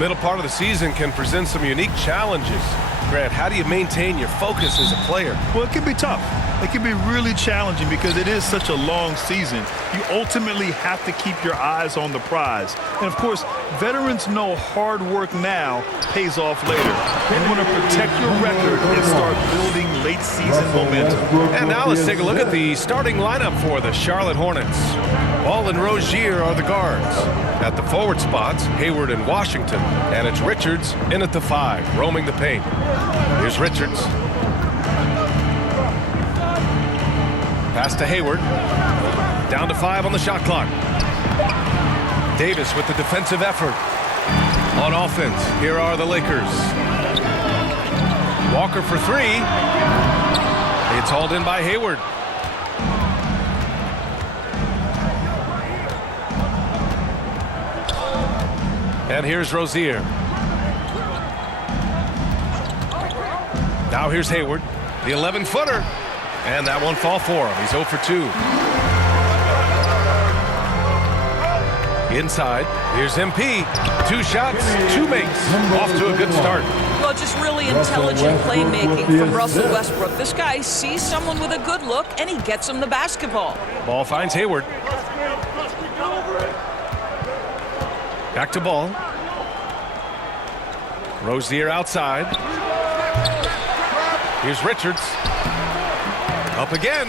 middle part of the season can present some unique challenges. Grant, how do you maintain your focus as a player? Well, it can be tough. It can be really challenging because it is such a long season. You ultimately have to keep your eyes on the prize. And, of course, veterans know hard work now pays off later. You want to protect your record and start building late-season momentum. And now let's take a look at the starting lineup for the Charlotte Hornets. Ball and Rozier are the guards. At the forward spots, Hayward and Washington. And it's Richards in at the 5, roaming the paint. Here's Richards. Pass to Hayward. Down to 5 on the shot clock. Davis with the defensive effort. On offense, here are the Lakers. Walker for 3. It's hauled in by Hayward. And here's Rozier. Now here's Hayward, the 11-footer. And that won't fall for him. He's 0 for 2. Inside, here's MP. 2 shots, 2 makes. Off to a good start. Well, just really intelligent playmaking from Russell Westbrook. This guy sees someone with a good look, and he gets him the basketball. Ball finds Hayward. Back to Ball. Rozier outside. Here's Richards. Up again.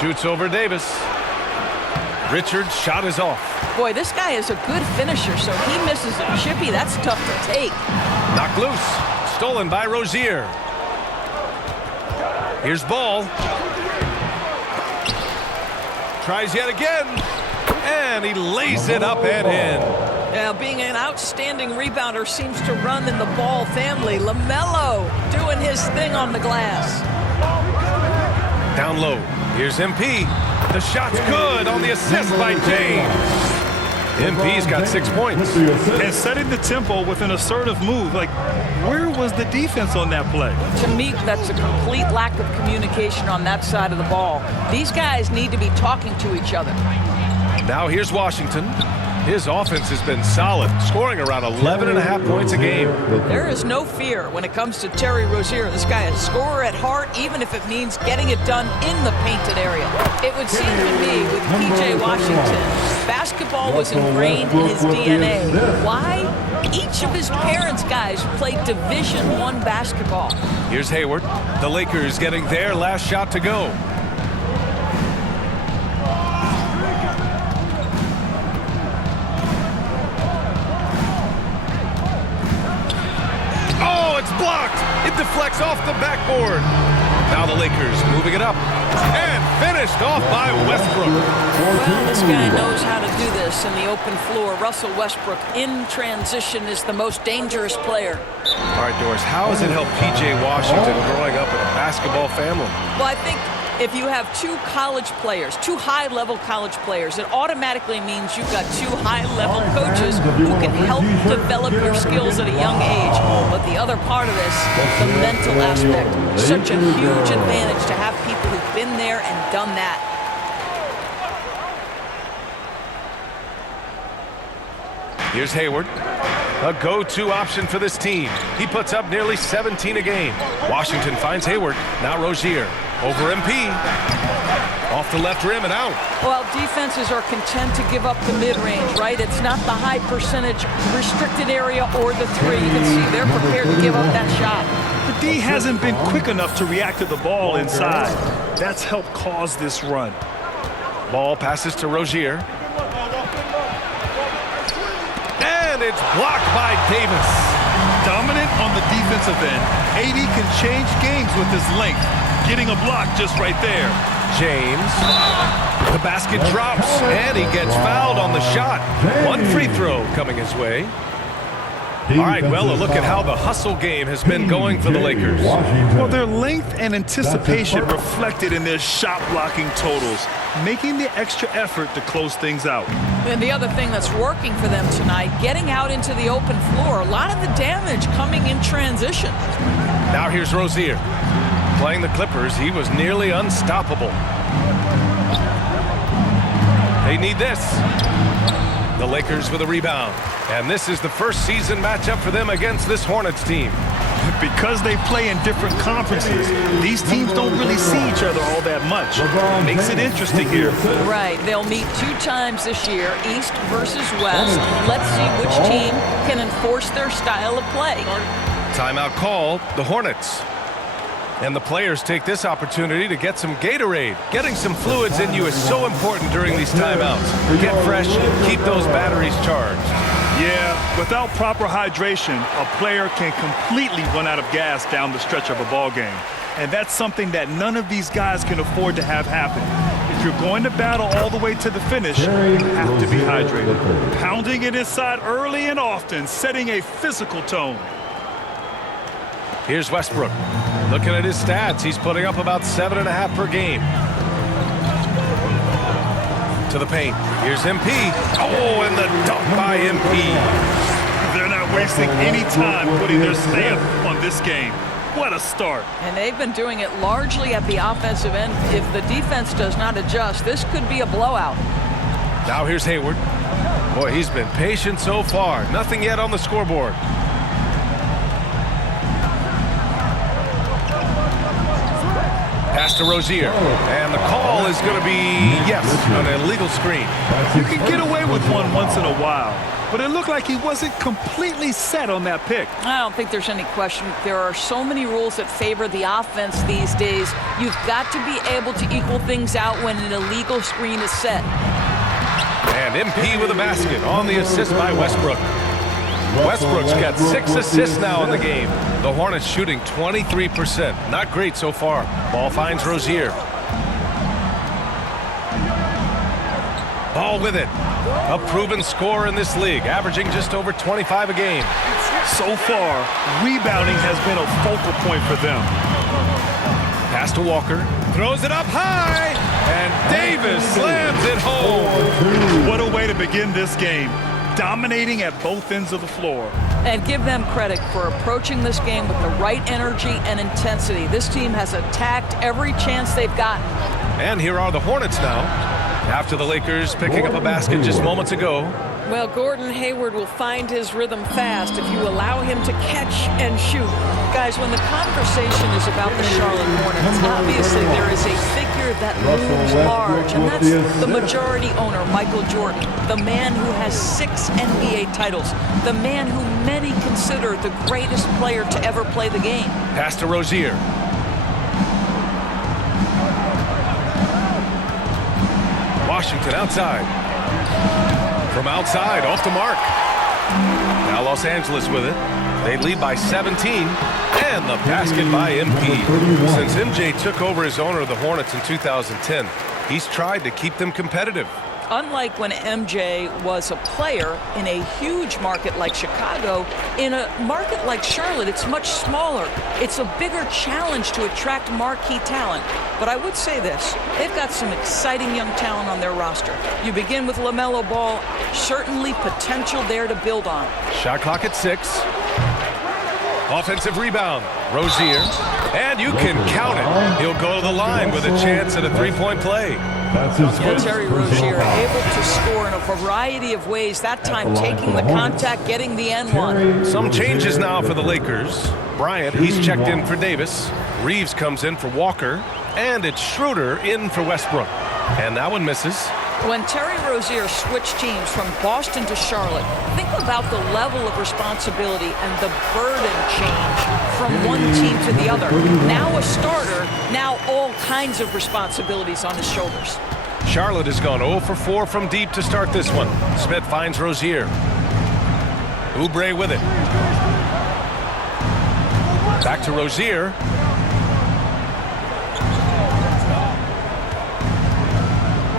Shoots over Davis. Richards' shot is off. Boy, this guy is a good finisher, so he misses a chippy. That's tough to take. Knocked loose. Stolen by Rozier. Here's Ball. Tries yet again. And he lays it up and in. Now, being an outstanding rebounder seems to run in the Ball family. LaMelo doing his thing on the glass. Down low. Here's MP. The shot's good on the assist by James. MP's got 6 points. And setting the tempo with an assertive move. Like, where was the defense on that play? To me, that's a complete lack of communication on that side of the ball. These guys need to be talking to each other. Now here's Washington. His offense has been solid, scoring around 11.5 points a game. There is no fear when it comes to Terry Rozier. This guy is a scorer at heart, even if it means getting it done in the painted area. It would seem to me with P.J. Washington, basketball was ingrained in his DNA. Why? Each of his parents' guys played Division I basketball. Here's Hayward. The Lakers getting their last shot to go. Blocked. It deflects off the backboard. Now the Lakers moving it up. And finished off by Westbrook. Well, this guy knows how to do this in the open floor. Russell Westbrook in transition is the most dangerous player. All right, Doris, how has it helped P.J. Washington growing up in a basketball family? Well, I think if you have 2 college players, 2 high-level college players, it automatically means you've got 2 high-level coaches who can help develop your skills at a young age. But the other part of this, the mental aspect, such a huge advantage to have people who've been there and done that. Here's Hayward. A go-to option for this team. He puts up nearly 17 a game. Washington finds Hayward. Now Rozier. Over MP. Off the left rim and out. Well, defenses are content to give up the mid-range, right? It's not the high percentage restricted area or the 3. You can see they're prepared to give up that shot. The D hasn't been quick enough to react to the ball inside. That's helped cause this run. Ball passes to Rozier. And it's blocked by Davis. Dominant on the defensive end. AD can change games with his length. Getting a block just right there. James. The basket drops, and he gets fouled on the shot. 1 free throw coming his way. All right, well, a look at how the hustle game has been going for the Lakers. Well, their length and anticipation reflected in their shot blocking totals, making the extra effort to close things out. And the other thing that's working for them tonight, getting out into the open floor, a lot of the damage coming in transition. Now here's Rozier. Playing the Clippers, he was nearly unstoppable. They need this. The Lakers with a rebound. And this is the first season matchup for them against this Hornets team. Because they play in different conferences, these teams don't really see each other all that much. It makes it interesting here. Right. They'll meet 2 times this year, East versus West. Let's see which team can enforce their style of play. Timeout call, the Hornets. And the players take this opportunity to get some Gatorade. Getting some fluids in you is so important during these timeouts. Get fresh, keep those batteries charged. Yeah, without proper hydration, a player can completely run out of gas down the stretch of a ball game. And that's something that none of these guys can afford to have happen. If you're going to battle all the way to the finish, you have to be hydrated. Pounding it inside early and often, setting a physical tone. Here's Westbrook. Looking at his stats, he's putting up about 7.5 per game. To the paint. Here's MP. Oh, and the dunk by MP. They're not wasting any time putting their stamp on this game. What a start. And they've been doing it largely at the offensive end. If the defense does not adjust, this could be a blowout. Now here's Hayward. Boy, he's been patient so far. Nothing yet on the scoreboard. Pass to Rozier. And the call is going to be, yes, an illegal screen. You can get away with one once in a while, but it looked like he wasn't completely set on that pick. I don't think there's any question. There are so many rules that favor the offense these days. You've got to be able to equal things out when an illegal screen is set. And MP with a basket on the assist by Westbrook. Westbrook's got 6 assists now in the game. The Hornets shooting 23%. Not great so far. Ball finds Rozier. Ball with it. A proven scorer in this league, averaging just over 25 a game. So far, rebounding has been a focal point for them. Pass to Walker. Throws it up high. And Davis slams it home. What a way to begin this game. Dominating at both ends of the floor. And give them credit for approaching this game with the right energy and intensity. This team has attacked every chance they've gotten. And here are the Hornets now, after the Lakers picking up a basket just moments ago. Well, Gordon Hayward will find his rhythm fast if you allow him to catch and shoot. Guys, when the conversation is about the Charlotte Hornets, obviously there is a figure that looms large, and that's the majority owner, Michael Jordan, the man who has 6 NBA titles, the man who many consider the greatest player to ever play the game. Pass to Rozier. Washington outside. From outside, off the mark. Now Los Angeles with it. They lead by 17. And the basket by MP. Since MJ took over as owner of the Hornets in 2010, he's tried to keep them competitive. Unlike when MJ was a player in a huge market like Chicago, in a market like Charlotte, it's much smaller. It's a bigger challenge to attract marquee talent. But I would say this, they've got some exciting young talent on their roster. You begin with LaMelo Ball, certainly potential there to build on. Shot clock at 6. Offensive rebound, Rozier. And you can count it. He'll go to the line with a chance at a 3-point play. And Terry Rozier able to score in a variety of ways, that time taking the contact, getting the N1. Some changes now for the Lakers. Bryant, he's checked in for Davis. Reeves comes in for Walker. And it's Schroeder in for Westbrook. And that one misses. When Terry Rozier switched teams from Boston to Charlotte, think about the level of responsibility and the burden change from one team to the other. Now a starter, now all kinds of responsibilities on his shoulders. Charlotte has gone 0 for 4 from deep to start this one. Smith finds Rozier. Oubre with it. Back to Rozier.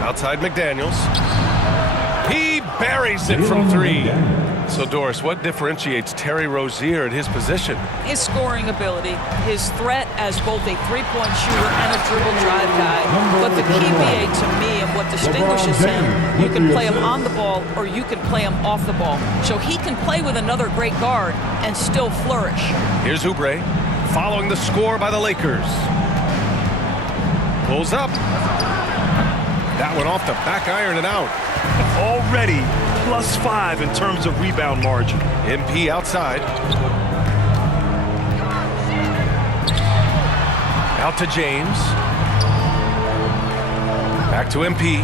Outside McDaniels. He buries it from 3. So, Doris, what differentiates Terry Rozier at his position? His scoring ability, his threat as both a three-point shooter and a dribble drive guy. But the key to me and what distinguishes him, you can play him on the ball or you can play him off the ball. So he can play with another great guard and still flourish. Here's Oubre following the score by the Lakers. Pulls up. That one off the back iron and out. Already +5 in terms of rebound margin. MP outside. Out to James. Back to MP.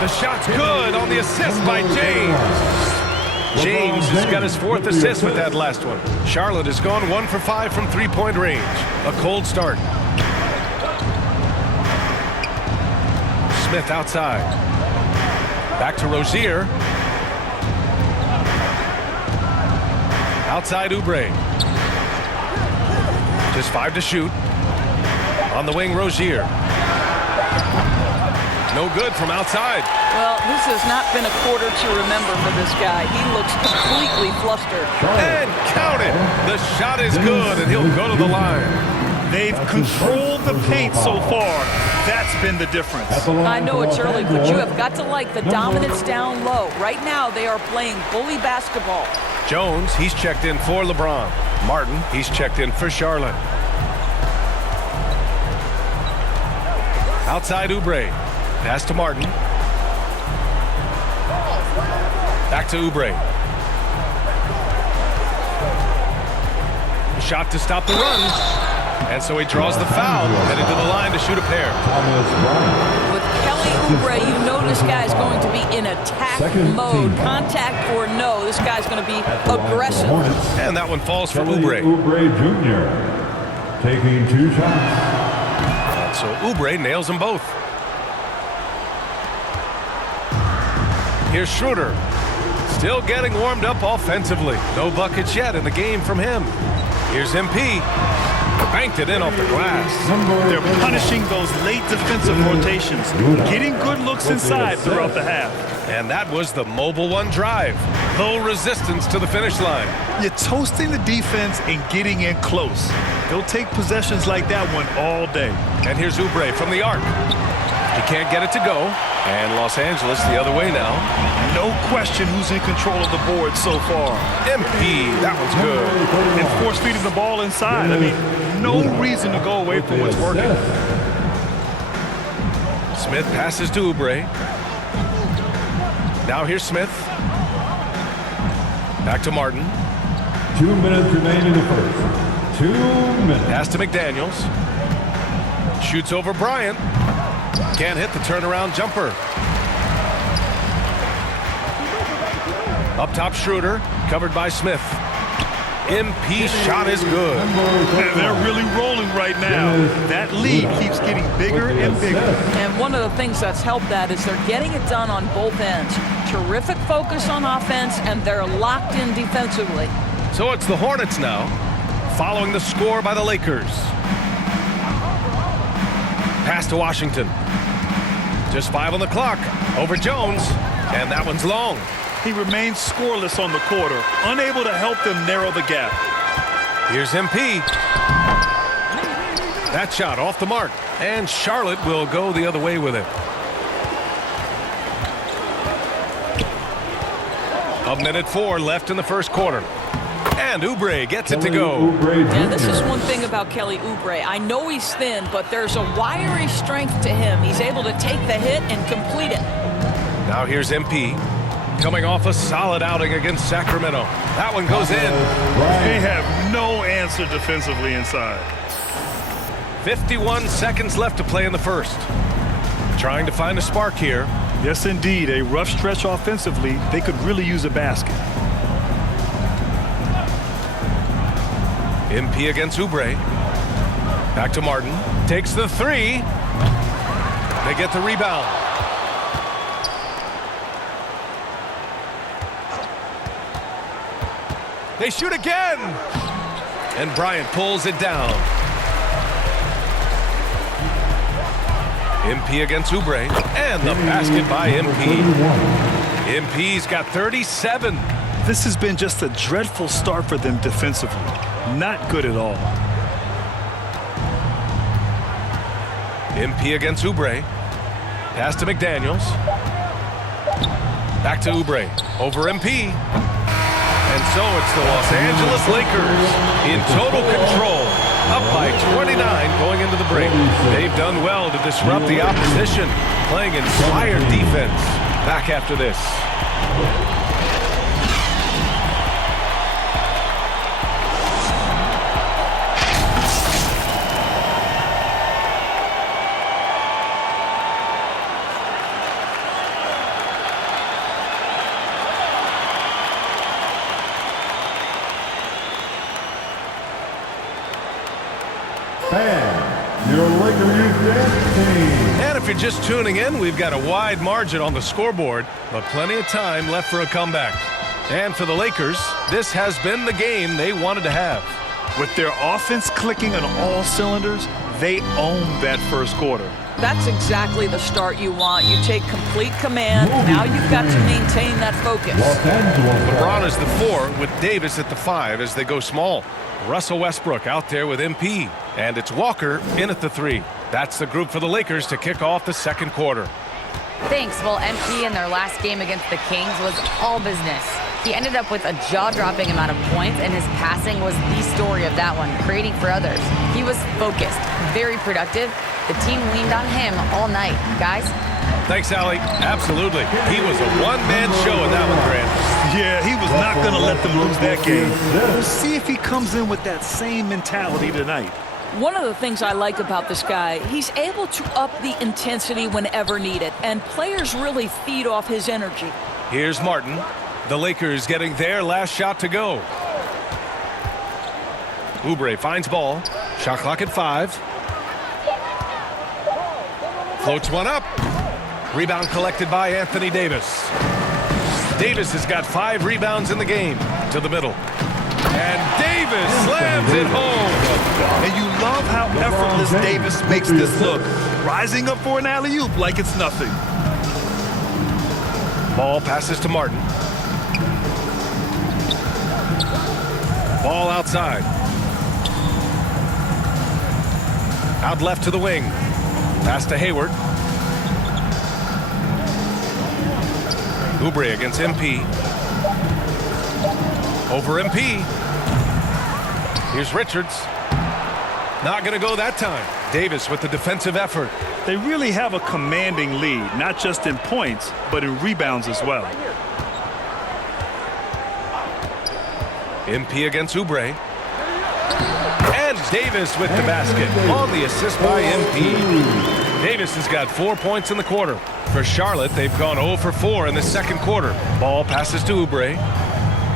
The shot's good on the assist by James. James has got his 4th assist with that last one. Charlotte has gone 1 for 5 from three-point range. A cold start. Smith outside. Back to Rozier. Outside Oubre. Just 5 to shoot. On the wing, Rozier. No good from outside. Well, this has not been a quarter to remember for this guy. He looks completely flustered. And count it. The shot is good, and he'll go to the line. They've controlled the paint so far. That's been the difference. I know it's early, but you have got to like the dominance down low. Right now, they are playing bully basketball. Jones, he's checked in for LeBron. Martin, he's checked in for Charlotte. Outside Oubre. Pass to Martin. Back to Oubre. Shot to stop the run. And so he draws the foul, headed to the line to shoot a pair. With Kelly Oubre, you know this guy's going to be in attack mode. Contact or no, this guy's going to be aggressive. And that one falls for Oubre. Oubre Jr. taking 2 shots. And so Oubre nails them both. Here's Schroeder. Still getting warmed up offensively. No buckets yet in the game from him. Here's MP. Banked it in off the glass. They're punishing those late defensive rotations, getting good looks inside throughout the half. And that was the mobile one drive. Low resistance to the finish line. You're toasting the defense and getting in close. They'll take possessions like that one all day. And here's Oubre from the arc. He can't get it to go. And Los Angeles the other way now. No question who's in control of the board so far. MP, that one's good. And force feeding the ball inside. I mean, no reason to go away from what's working. Smith passes to Oubre. Now here's Smith. Back to Martin. 2 minutes remain in the first. 2 minutes. Pass to McDaniels. Shoots over Bryant. Can't hit the turnaround jumper. Up top Schroeder, covered by Smith. MP shot is good. Man, they're really rolling right now. That lead keeps getting bigger and bigger. And one of the things that's helped that is they're getting it done on both ends. Terrific focus on offense, and they're locked in defensively. So it's the Hornets now, following the score by the Lakers. Pass to Washington. Just 5 on the clock. Over Jones. And that one's long. He remains scoreless on the quarter, unable to help them narrow the gap. Here's MP. That shot off the mark. And Charlotte will go the other way with it. A minute 4 left in the first quarter. And Oubre gets it to go. Yeah, this is one thing about Kelly Oubre. I know he's thin, but there's a wiry strength to him. He's able to take the hit and complete it. Now here's MP. Coming off a solid outing against Sacramento. That one goes in. They have no answer defensively inside. 51 seconds left to play in the first. Trying to find a spark here. Yes, indeed. A rough stretch offensively. They could really use a basket. MP against Oubre. Back to Martin. Takes the 3. They get the rebound. They shoot again. And Bryant pulls it down. MP against Oubre. And the basket by MP. MP's got 37. This has been just a dreadful start for them defensively. Not good at all. MP against Oubre. Pass to McDaniels. Back to Oubre. Over MP. And so it's the Los Angeles Lakers in total control. Up by 29 going into the break. They've done well to disrupt the opposition, playing inspired defense. Back after this. And your Laker youth dance team. And if you're just tuning in, we've got a wide margin on the scoreboard, but plenty of time left for a comeback. And for the Lakers, this has been the game they wanted to have. With their offense clicking on all cylinders, they own that first quarter. That's exactly the start you want. You take complete command. Now you've got to maintain that focus. LeBron is the 4 with Davis at the 5 as they go small. Russell Westbrook out there with MP. And it's Walker in at the 3. That's the group for the Lakers to kick off the second quarter. Thanks. Well, MP in their last game against the Kings was all business. He ended up with a jaw-dropping amount of points, and his passing was the story of that one, creating for others. He was focused, very productive. The team leaned on him all night. Guys? Thanks, Allie. Absolutely. He was a one-man show in that one, Grant. Yeah, he was not going to let them lose that game. We'll see if he comes in with that same mentality tonight. One of the things I like about this guy, he's able to up the intensity whenever needed, and players really feed off his energy. Here's Martin. The Lakers getting their last shot to go. Oubre finds ball. Shot clock at 5. Floats one up. Rebound collected by Anthony Davis. Davis has got 5 rebounds in the game. To the middle. And Davis slams it home. And you love how effortless Davis makes this look. Rising up for an alley-oop like it's nothing. Ball passes to Martin. Ball outside. Out left to the wing. Pass to Hayward. Oubre against MP. Over MP. Here's Richards. Not going to go that time. Davis with the defensive effort. They really have a commanding lead, not just in points, but in rebounds as well. MP against Oubre. And Davis with the basket on the assist by MP. Davis has got 4 points in the quarter. For Charlotte, they've gone 0 for 4 in the second quarter. Ball passes to Oubre.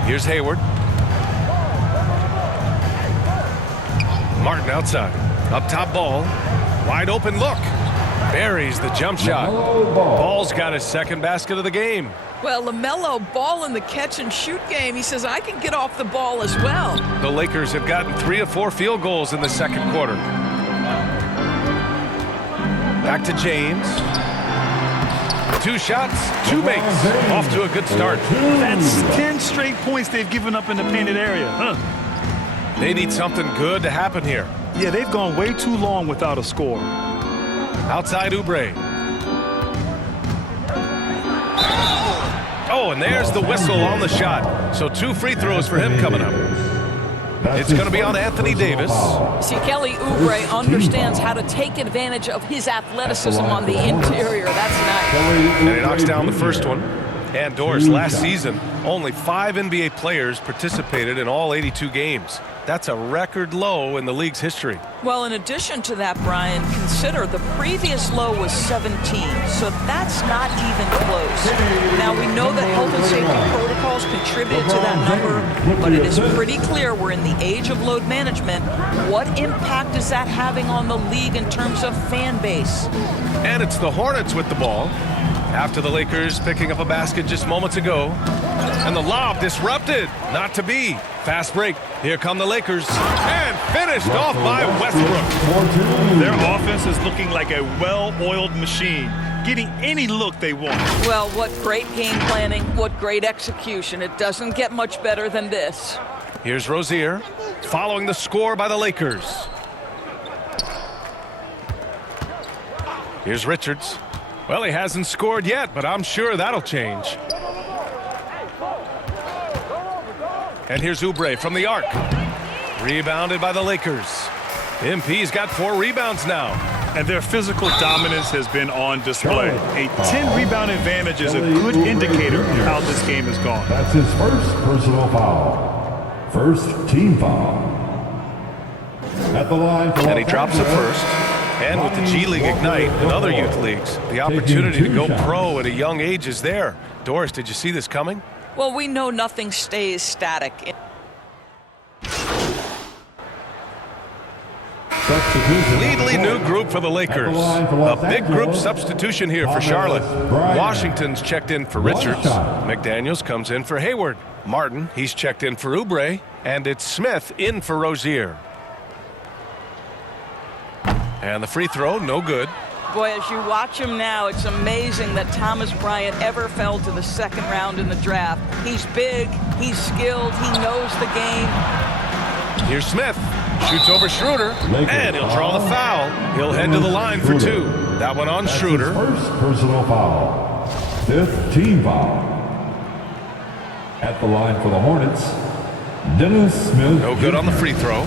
Here's Hayward. Martin outside. Up top ball. Wide open look. Buries the jump shot. Ball's got his second basket of the game. Well, LaMelo ball in the catch-and-shoot game. He says, I can get off the ball as well. The Lakers have gotten 3 of 4 field goals in the second quarter. Back to James. 2 shots, 2 makes. Off to a good start. That's 10 straight points they've given up in the painted area. They need something good to happen here. Yeah, they've gone way too long without a score. Outside Oubre. Oh, and there's the whistle on the shot. So 2 free throws for him coming up. It's going to be on Anthony Davis. See, Kelly Oubre understands how to take advantage of his athleticism on the interior. That's nice. And he knocks down the first one. And Doris, last season, only 5 NBA players participated in all 82 games. That's a record low in the league's history. Well, in addition to that, Brian, consider the previous low was 17, so that's not even close. Now, we know that health and safety protocols contributed to that number, but it is pretty clear we're in the age of load management. What impact is that having on the league in terms of fan base? And it's the Hornets with the ball. After the Lakers picking up a basket just moments ago. And the lob disrupted. Not to be. Fast break. Here come the Lakers. And finished off by Westbrook. Their offense is looking like a well-oiled machine, getting any look they want. Well, what great game planning. What great execution. It doesn't get much better than this. Here's Rozier following the score by the Lakers. Here's Richards. Well, he hasn't scored yet, but I'm sure that'll change. And here's Oubre from the arc. Rebounded by the Lakers. MP's got 4 rebounds now. And their physical dominance has been on display. A 10-rebound advantage is a good indicator of how this game has gone. That's his first personal foul. First team foul. At the line for And he drops it first. And with the G League Ignite and other youth leagues, the opportunity to go pro at a young age is there. Doris, did you see this coming? Well, we know nothing stays static. Completely new group for the Lakers. A big group substitution here for Charlotte. Washington's checked in for Richards. McDaniels comes in for Hayward. Martin, he's checked in for Oubre. And it's Smith in for Rozier. And the free throw, no good. Boy, as you watch him now, it's amazing that Thomas Bryant ever fell to the second round in the draft. He's big, he's skilled, he knows the game. Here's Smith. Shoots over Schroeder, and he'll draw the foul. He'll head to the line for two. That one on Schroeder. First personal foul. Fifth team foul. At the line for the Hornets, Dennis Smith. No good on the free throw.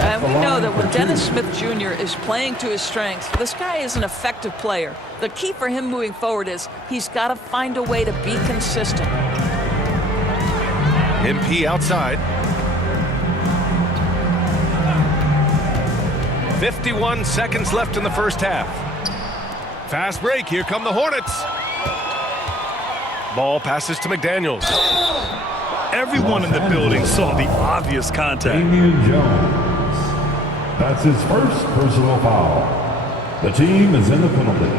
And we know that when Dennis Smith Jr. is playing to his strengths, this guy is an effective player. The key for him moving forward is he's got to find a way to be consistent. MP outside. 51 seconds left in the first half. Fast break. Here come the Hornets. Ball passes to McDaniels. Everyone in the building saw the obvious contact. Damian Jones. That's his first personal foul. The team is in the penalty.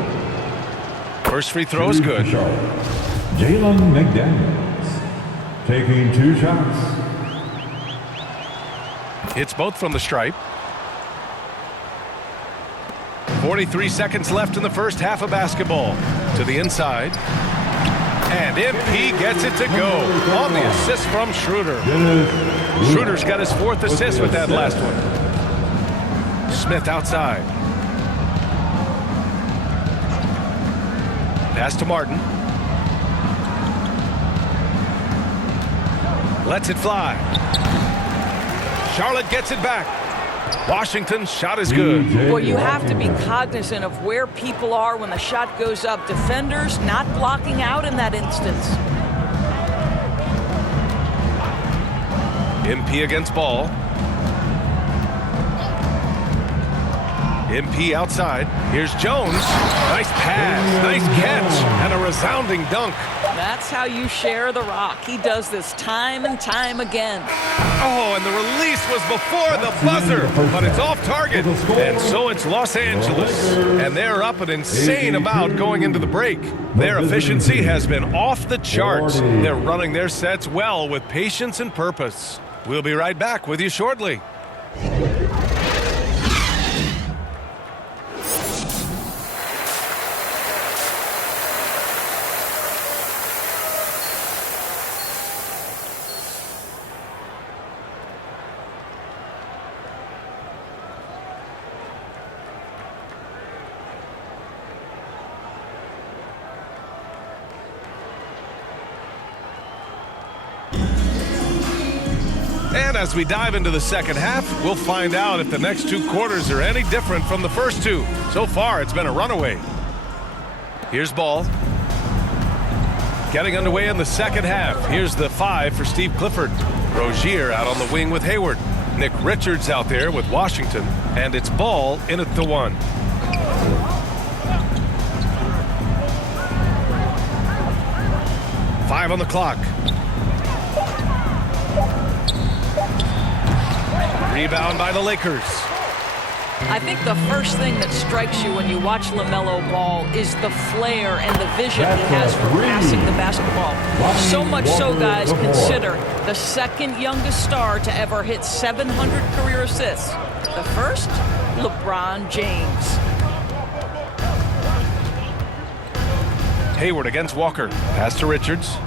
First free throw is good. Jalen McDaniels taking 2 shots. Hits both from the stripe. 43 seconds left in the first half of basketball. To the inside. And MP gets it to go on the assist from Schroeder. Schroeder's got his 4th assist with that last one. Smith outside. Pass to Martin. Lets it fly. Charlotte gets it back. Washington's shot is good. Well, you have to be cognizant of where people are when the shot goes up. Defenders not blocking out in that instance. MP against ball. MP outside. Here's Jones. Nice pass, nice catch, and a resounding dunk. That's how you share the rock. He does this time and time again. Oh, and the release was before the buzzer, but it's off target. And so it's Los Angeles. And they're up an insane amount going into the break. Their efficiency has been off the charts. They're running their sets well with patience and purpose. We'll be right back with you shortly. And as we dive into the second half, we'll find out if the next 2 quarters are any different from the first 2. So far, it's been a runaway. Here's ball. Getting underway in the second half. Here's the 5 for Steve Clifford. Rozier out on the wing with Hayward. Nick Richards out there with Washington. And it's ball in at the 1. Five on the clock. Rebound by the Lakers. I think the first thing that strikes you when you watch LaMelo Ball is the flair and the vision he has for passing the basketball. So much so, guys, consider the second youngest star to ever hit 700 career assists. The first, LeBron James. Hayward against Walker. Pass to Richards.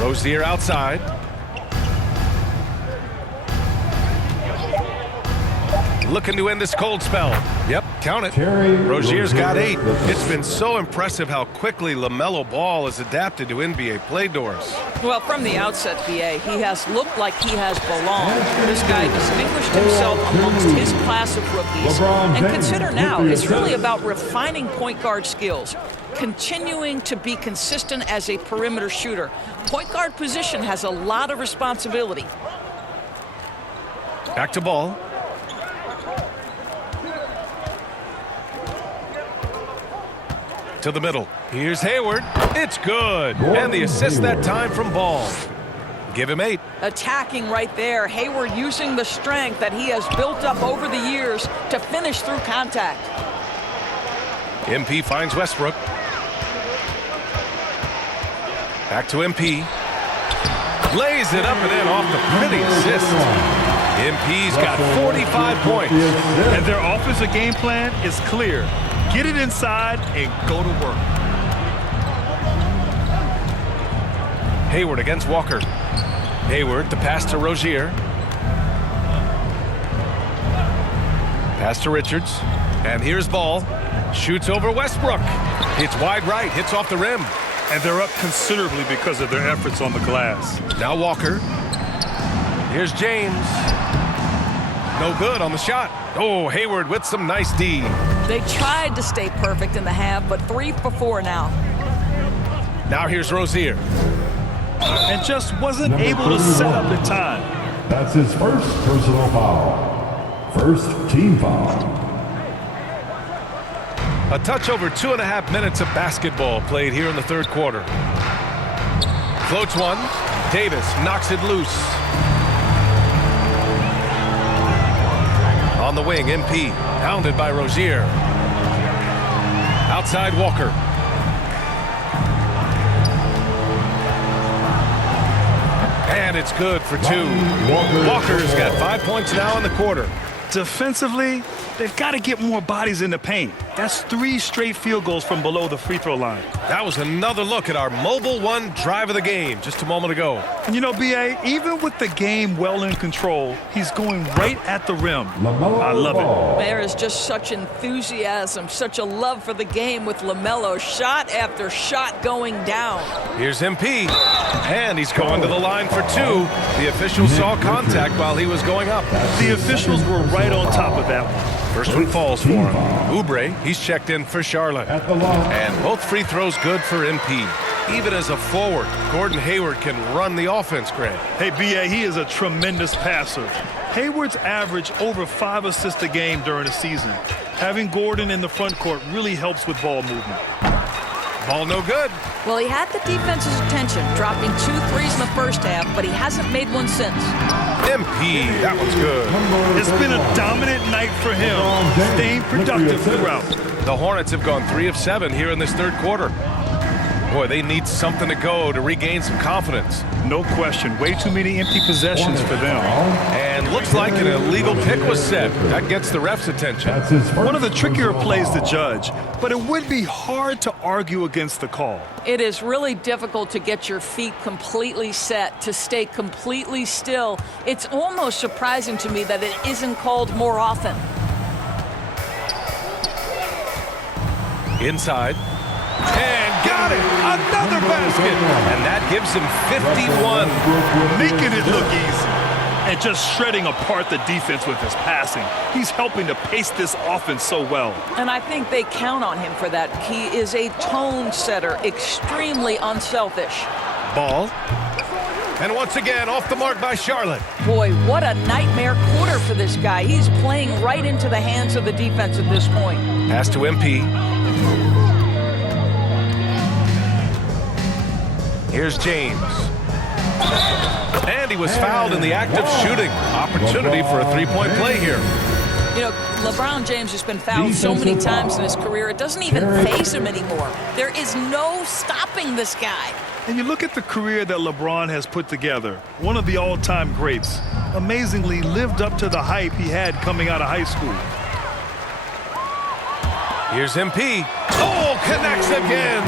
Rozier outside. looking to end this cold spell. Yep, count it. Terry Rozier's got 8. Rozier. It's been so impressive how quickly LaMelo Ball has adapted to NBA play doors. Well, from the outset, BA, he has looked like he has belonged. This guy distinguished himself amongst his class of rookies. LeBron And James consider with now, the it's really assist. about refining point guard skills, continuing to be consistent as a perimeter shooter. Point guard position has a lot of responsibility. Back to Ball. To the middle. Here's Hayward. It's good. And the assist that time from Ball. Give him 8. Attacking right there. Hayward using the strength that he has built up over the years to finish through contact. MP finds Westbrook. Back to MP. Lays it up and in off the pretty assist. MP's got 45 points. And their offensive game plan is clear. Get it inside and go to work. Hayward against Walker. Hayward, the pass to Rozier. Pass to Richards. And here's Ball. Shoots over Westbrook. It's wide right, hits off the rim. And they're up considerably because of their efforts on the glass. Now Walker. Here's James. No good on the shot. Oh, Hayward with some nice D. They tried to stay perfect in the half, but 3 for 4 now. Now here's Rozier. And just wasn't Number able to set 31. up in time. That's his first personal foul. First team foul. A touch over 2.5 minutes of basketball played here in the third quarter. Floats one. Davis knocks it loose. On the wing, MP, pounded by Rozier. Outside Walker. And it's good for 2. Walker's got 5 points now in the quarter. Defensively, they've got to get more bodies in the paint. That's 3 straight field goals from below the free throw line. That was another look at our Mobile One drive of the game just a moment ago. And you know, BA, even with the game well in control, he's going right at the rim. LaMelo I love it. Ball. There is just such enthusiasm, such a love for the game with LaMelo. Shot after shot going down. Here's MP, and he's going to the line for 2. The official saw contact while he was going up. The officials were right on top of that one. First one falls for him. Oubre, he's checked in for Charlotte. At the line. And both free throws good for MP. Even as a forward, Gordon Hayward can run the offense, Greg. Hey, BA, he is a tremendous passer. Hayward's averaged over 5 assists a game during the season. Having Gordon in the front court really helps with ball movement. Ball no good. Well, he had the defense's attention, dropping 2 threes in the first half, but he hasn't made one since. MP, that was good. It's been a dominant night for him, staying productive throughout. The Hornets have gone 3 of 7 here in this third quarter. Boy, they need something to go to regain some confidence. No question, way too many empty possessions for them. And looks like an illegal pick was set. That gets the ref's attention. That's his first One of the trickier personal plays to foul. judge, but it would be hard to argue against the call. It is really difficult to get your feet completely set, to stay completely still. It's almost surprising to me that it isn't called more often. Inside. And got it! Another basket! And that gives him 51. Making it look easy. And just shredding apart the defense with his passing. He's helping to pace this offense so well. And I think they count on him for that. He is a tone setter, extremely unselfish. Ball. And once again, off the mark by Charlotte. Boy, what a nightmare quarter for this guy. He's playing right into the hands of the defense at this point. Pass to MP. Here's James. And he was fouled in the act of shooting. Opportunity for a three-point play here. You know, LeBron James has been fouled so many times in his career, it doesn't even faze him anymore. There is no stopping this guy. And you look at the career that LeBron has put together, one of the all-time greats, amazingly lived up to the hype he had coming out of high school. Here's MP. Oh, connects again.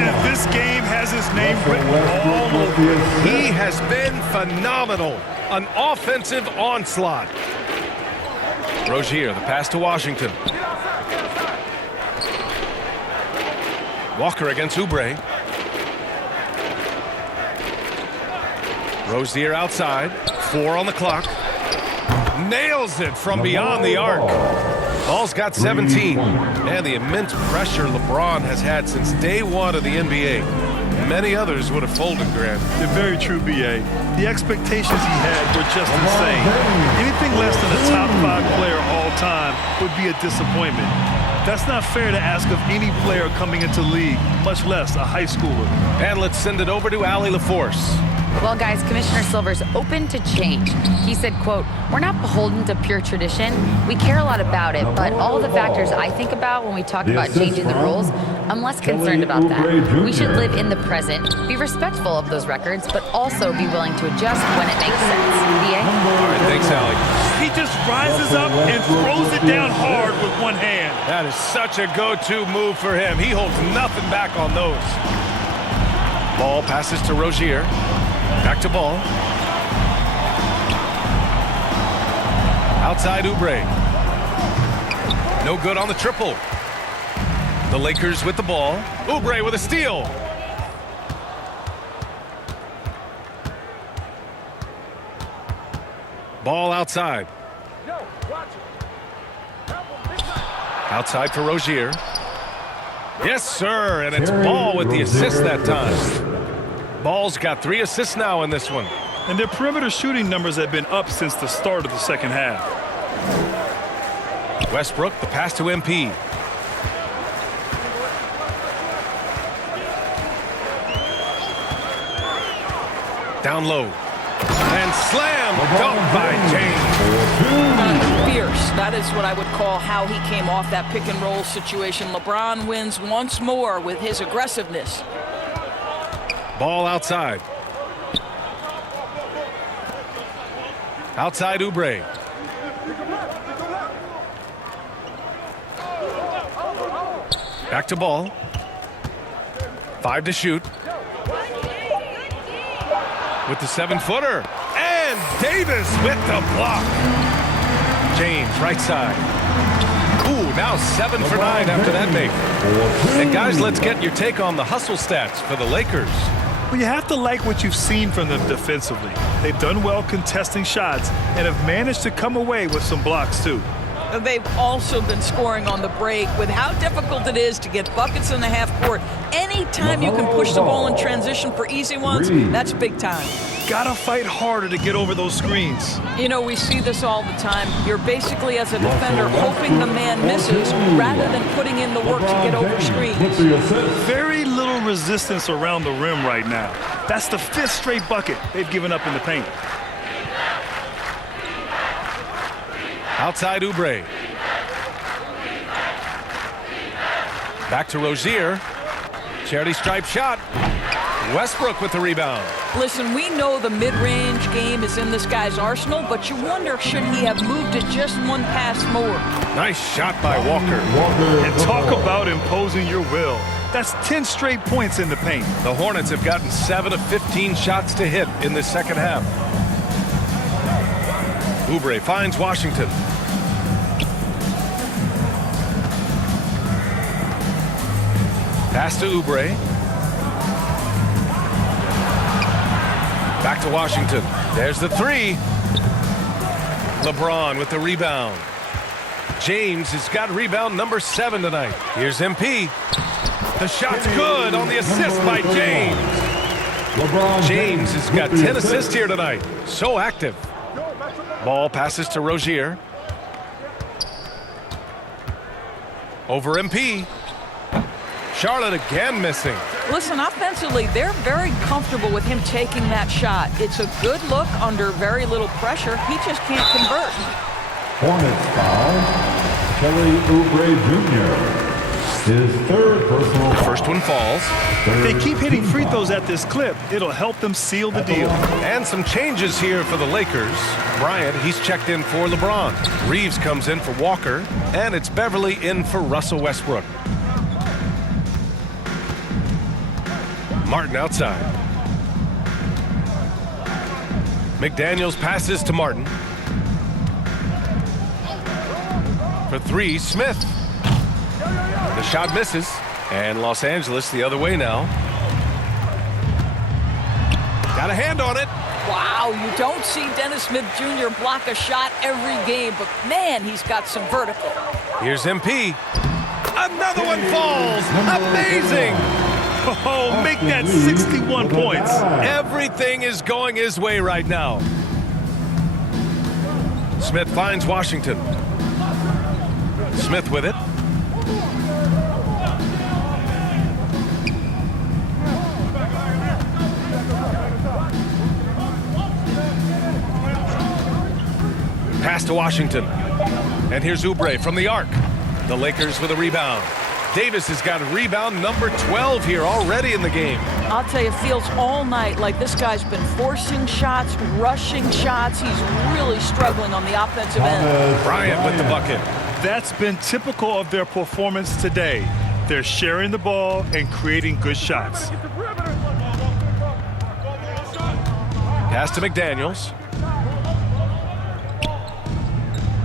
And this game has his name written all over it. He has been phenomenal. An offensive onslaught. Rozier, the pass to Washington. Walker against Oubre. Rozier outside. 4 on the clock. Nails it from beyond the arc. Ball's got 17. And the immense pressure LeBron has had since day one of the NBA. Many others would have folded, Grant. They're very true, B.A. The expectations he had were just insane. Anything less than a top 5 player all time would be a disappointment. That's not fair to ask of any player coming into league, much less a high schooler. And let's send it over to Allie LaForce. Well, guys, Commissioner Silver's open to change. He said, quote, "We're not beholden to pure tradition. We care a lot about it, but all the factors I think about when we talk about changing the rules, I'm less concerned about that. We should live in the present, be respectful of those records, but also be willing to adjust when it makes sense." B.A.? All right, thanks, Allie. He just rises up and throws it down hard with one hand. That is such a go-to move for him. He holds nothing back on those. Ball passes to Rozier. Back to Ball. Outside Oubre. No good on the triple. The Lakers with the ball. Oubre with a steal. Ball outside. Outside for Rozier. Yes, sir, and it's Ball with the assist that time. Ball's got 3 assists now in this one. And their perimeter shooting numbers have been up since the start of the second half. Westbrook, the pass to MP. Down low. And slam dunk by James. Fierce. That is what I would call how he came off that pick and roll situation. LeBron wins once more with his aggressiveness. Ball outside. Outside Oubre. Back to Ball. 5 to shoot. With the 7-footer. And Davis with the block. James, right side. Ooh, now 7 for 9 after that make. And guys, let's get your take on the hustle stats for the Lakers. Well, you have to like what you've seen from them defensively. They've done well contesting shots and have managed to come away with some blocks, too. They've also been scoring on the break with how difficult it is to get buckets in the half court. Anytime you can push the ball in transition for easy ones, that's big time. Gotta fight harder to get over those screens. You know, we see this all the time. You're basically, as a defender, hoping the man misses rather than putting in the work to get over screens. Very little resistance around the rim right now. That's the 5th straight bucket they've given up in the paint. Outside Oubre. Back to Rozier. Charity stripe shot. Westbrook with the rebound. Listen, we know the mid-range game is in this guy's arsenal, but you wonder, should he have moved it just one pass more? Nice shot by Walker. And talk about imposing your will. That's 10 straight points in the paint. The Hornets have gotten 7 of 15 shots to hit in this second half. Oubre finds Washington. Pass to Oubre. Back to Washington. There's the 3. LeBron with the rebound. James has got rebound number 7 tonight. Here's MP. The shot's good on the assist by James. James has got 10 assists here tonight. So active. Ball passes to Rozier. Over MP. Charlotte again missing. Listen, offensively, they're very comfortable with him taking that shot. It's a good look under very little pressure. He just can't convert. Hornets foul. Kelly Oubre Jr. His 3rd personal foul. First one falls. If they keep hitting free throws at this clip, it'll help them seal the deal. And some changes here for the Lakers. Bryant, he's checked in for LeBron. Reeves comes in for Walker. And it's Beverly in for Russell Westbrook. Martin outside. McDaniels passes to Martin. For three, Smith. The shot misses. And Los Angeles the other way now. Got a hand on it. Wow, you don't see Dennis Smith Jr. block a shot every game, but man, he's got some vertical. Here's MP. Another one falls. Amazing. Oh, make that 61 points. Everything is going his way right now. Smith finds Washington. Smith with it. Pass to Washington. And here's Oubre from the arc. The Lakers with a rebound. Davis has got rebound number 12 here already in the game. I'll tell you, it feels all night like this guy's been forcing shots, rushing shots. He's really struggling on the offensive end. Bryant with the bucket. That's been typical of their performance today. They're sharing the ball and creating good shots. Pass to McDaniels.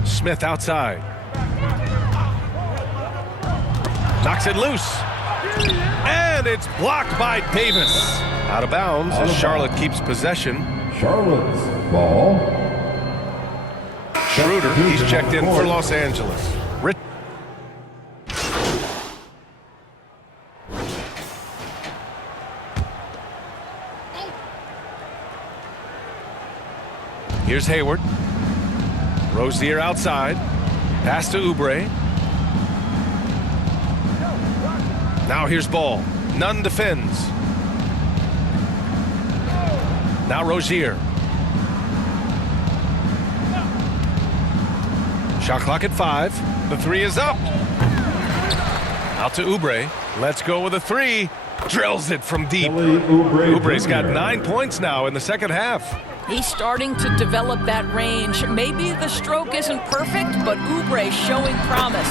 Smith outside. Knocks it loose. And it's blocked by Davis. Out of bounds as Charlotte keeps possession. Charlotte's ball. Schroeder, he's checked in for Los Angeles. Here's Hayward. Rozier outside. Pass to Oubre. Now here's Ball. Nunn defends. Now Rozier. Shot clock at 5. The three is up. Out to Oubre. Let's go with a three. Drills it from deep. Oubre's got 9 points now in the second half. He's starting to develop that range. Maybe the stroke isn't perfect, but Oubre's showing promise.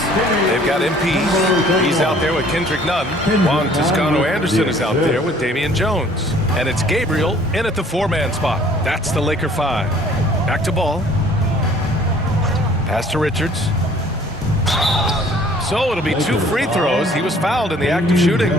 They've got MP. He's out there with Kendrick Nunn. Juan Toscano-Anderson is out there with Damian Jones. And it's Gabriel in at the 4-man spot. That's the Laker 5. Back to Ball. Pass to Richards. So it'll be 2 free throws. He was fouled in the act of shooting.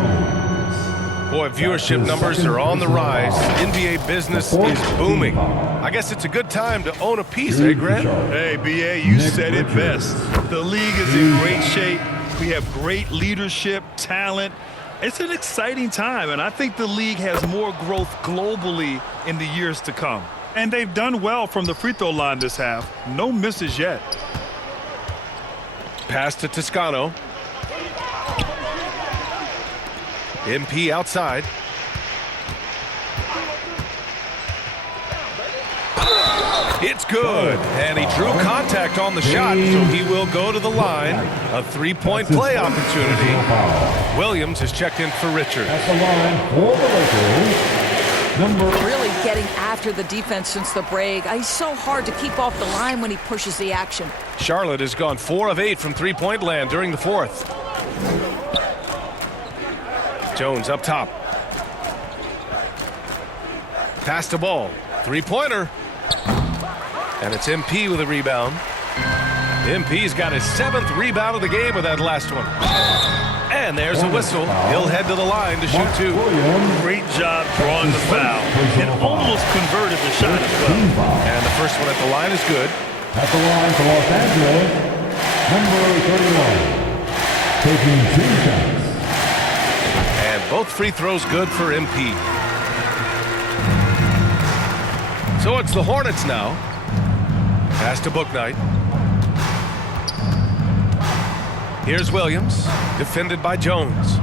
Boy, viewership numbers are on the rise. NBA business is booming. I guess it's a good time to own a piece, eh, Grant? Hey, B.A., you said it best. The league is in great shape. We have great leadership, talent. It's an exciting time, and I think the league has more growth globally in the years to come. And they've done well from the free throw line this half. No misses yet. Pass to Toscano. MP outside. It's good. And he drew contact on the shot, so he will go to the line. A 3-point play opportunity. Williams has checked in for Richards. At the line for the Lakers, Really getting after the defense since the break. He's so hard to keep off the line when he pushes the action. Charlotte has gone 4 of 8 from three-point land during the fourth. Jones up top. Pass to Ball. Three-pointer. And it's MP with a rebound. MP's got his 7th rebound of the game with that last one. And there's a whistle. He'll head to the line to shoot 2. Great job drawing the foul. And almost converted the shot as well. And the first one at the line is good. at the line for Los Angeles, number 31, taking 2 shots. And both free throws good for MP. So it's the Hornets now. Pass to Bouknight. Here's Williams, defended by Jones.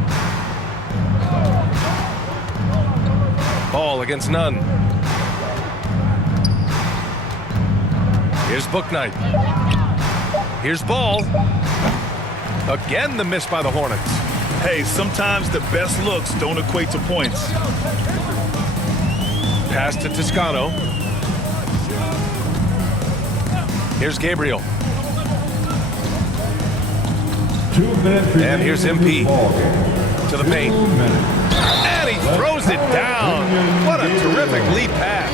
Ball against Nunn. Here's Bouknight. Here's Ball. Again, the miss by the Hornets. Hey, sometimes the best looks don't equate to points. Pass to Toscano. Here's Gabriel. 2 minutes. And here's MP to the paint. 2 minutes. And he throws it down. What a terrific lead pass.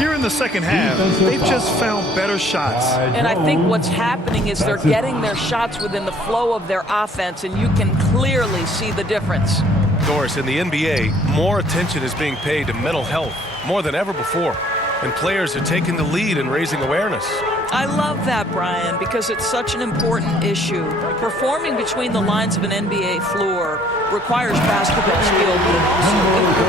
Here in the second half, they've just found better shots. And I think what's happening is they're getting their shots within the flow of their offense, and you can clearly see the difference. Doris, in the NBA, more attention is being paid to mental health more than ever before, and players are taking the lead in raising awareness. I love that, Brian, because it's such an important issue. Performing between the lines of an NBA floor requires basketball skill, but it also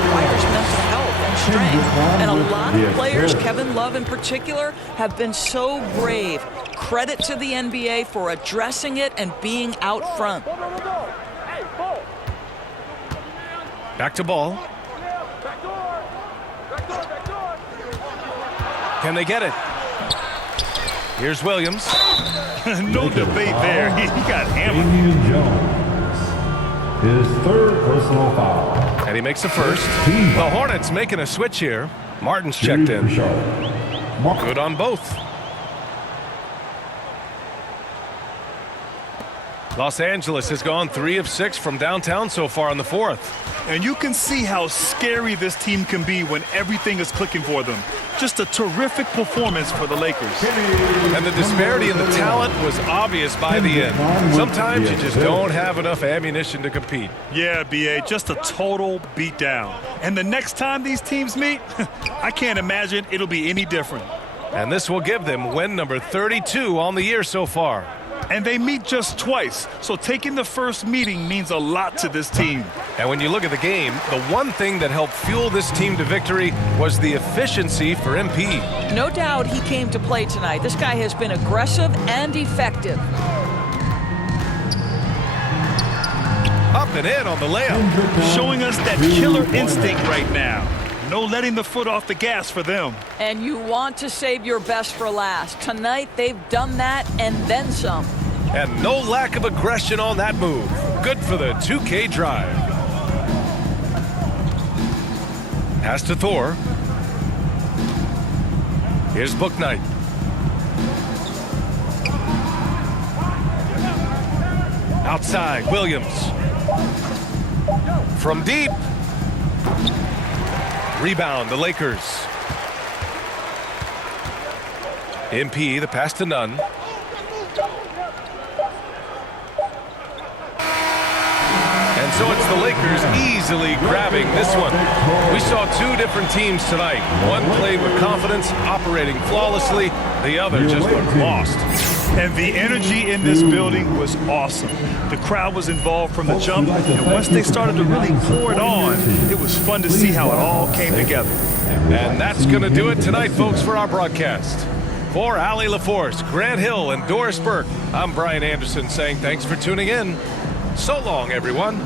requires mental health and strength. And a lot of players, Kevin Love in particular, have been so brave. Credit to the NBA for addressing it and being out front. Back to ball. Can they get it? Here's Williams. No debate there. He got hammered. Damian Jones, his third personal foul. And he makes the first. The Hornets making a switch here. Martin's checked in. Good on both. Los Angeles has gone 3 of 6 from downtown so far in the fourth. And you can see how scary this team can be when everything is clicking for them. Just a terrific performance for the Lakers. And the disparity in the talent was obvious by the end. Sometimes you just don't have enough ammunition to compete. Yeah, B.A., just a total beatdown. And the next time these teams meet, I can't imagine it'll be any different. And this will give them win number 32 on the year so far. And they meet just twice, so taking the first meeting means a lot to this team. And when you look at the game, the one thing that helped fuel this team to victory was the efficiency for MP. No doubt he came to play tonight. This guy has been aggressive and effective. Up and in on the layup. Showing us that killer instinct right now. No letting the foot off the gas for them. And you want to save your best for last. Tonight, they've done that and then some. And no lack of aggression on that move. Good for the 2K drive. Pass to Thor. Here's Bouknight. Outside, Williams. From deep. Rebound, the Lakers. MP, the pass to Nunn. And so it's the Lakers easily grabbing this one. We saw 2 different teams tonight. One played with confidence, operating flawlessly. The other just looked lost. And the energy in this building was awesome. The crowd was involved from the jump, and once they started to really pour it on, it was fun to see how it all came together. And that's going to do it tonight, folks, for our broadcast. For Allie LaForce, Grant Hill, and Doris Burke, I'm Brian Anderson saying thanks for tuning in. So long, everyone.